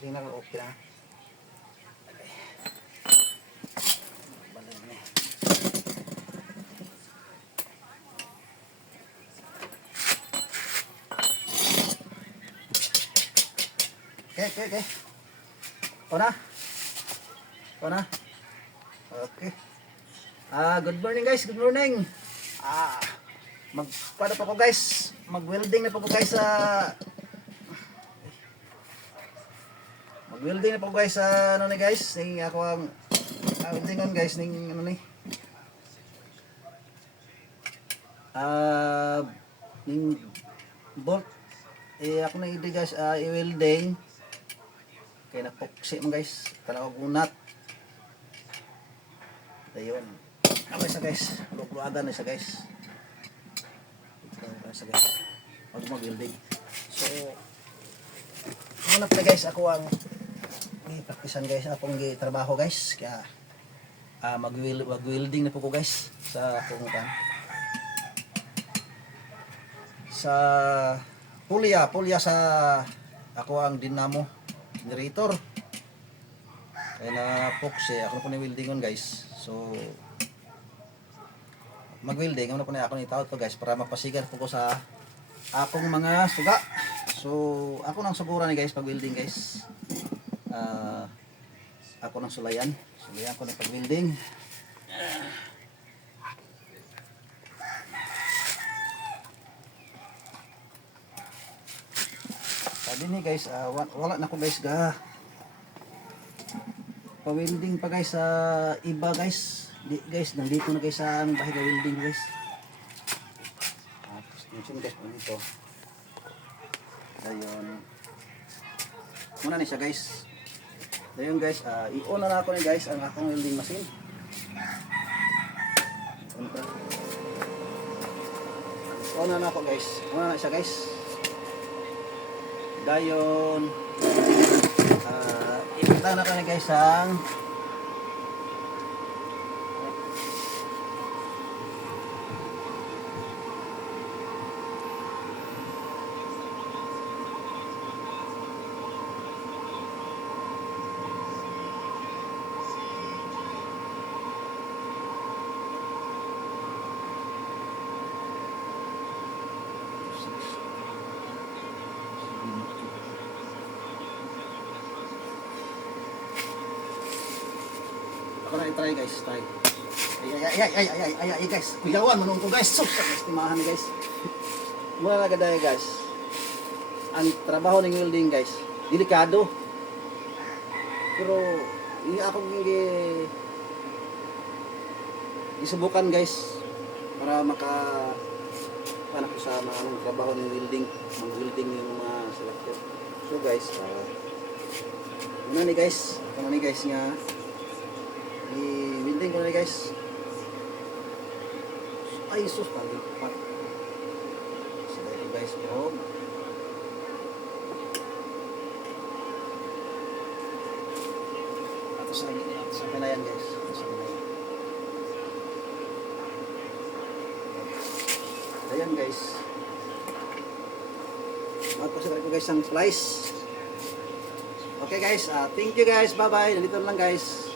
Tingnan ko okay na. Balik na. Okay. O na. Okay. Good morning guys, good morning. Magpada pa ko guys. Mag-welding na pa ko guys sa Mag-welding na po guys sa ano ni guys, ning ako ang weldingon guys ning ano ni. Ning bolt ako na idi guys i-welding. Kaya napoksi mo guys, talaga gunat. Ayun. Ano sa guys, luagan na sa guys. Ano sa guys. Mag-welding. So hanap na guys ako ang i-practicean guys akong trabaho guys, kaya mag-welding na po ko guys sa akong sa pulya sa ako ang dinamo generator, kaya na poksi ako na po ni weldingon guys. So mag-welding ano po na ako ni tawag to guys para mapasigan po ko sa akong mga suga. So ako nang sugura ni guys pag welding guys. Ako nang sulayan ko ng pag welding. Sabi ni guys wala na ko guys ga pa welding pa guys sa iba guys. Di guys nandito na guys sa aming bahay ga welding guys. Yung guys dito. Ayun. Muna ni siya guys. Ayun guys, i-on na ako ni guys ang akong welding machine. On na ako guys. Muna na siya guys. Dayon ipitang na ko ni guys ang ako na i-try guys, try. Ay guys, kuyawan manong ko guys. Sus, estimahan ni guys. Muna na gaday guys. Ang trabaho ng welding guys, delikado. Pero hindi ako isubukan guys para paano ko sa mga trabaho ng welding, mag-welding yung mga selector. So guys, muna ni guys, nga i-welding ko na guys. Ay sus, pag-ipat. So ito guys, bro. Ato sa kanayan guys. Ayan guys. Magpasok ko guys ang slice. Okay guys, thank you guys. Bye bye. Nandito lang guys.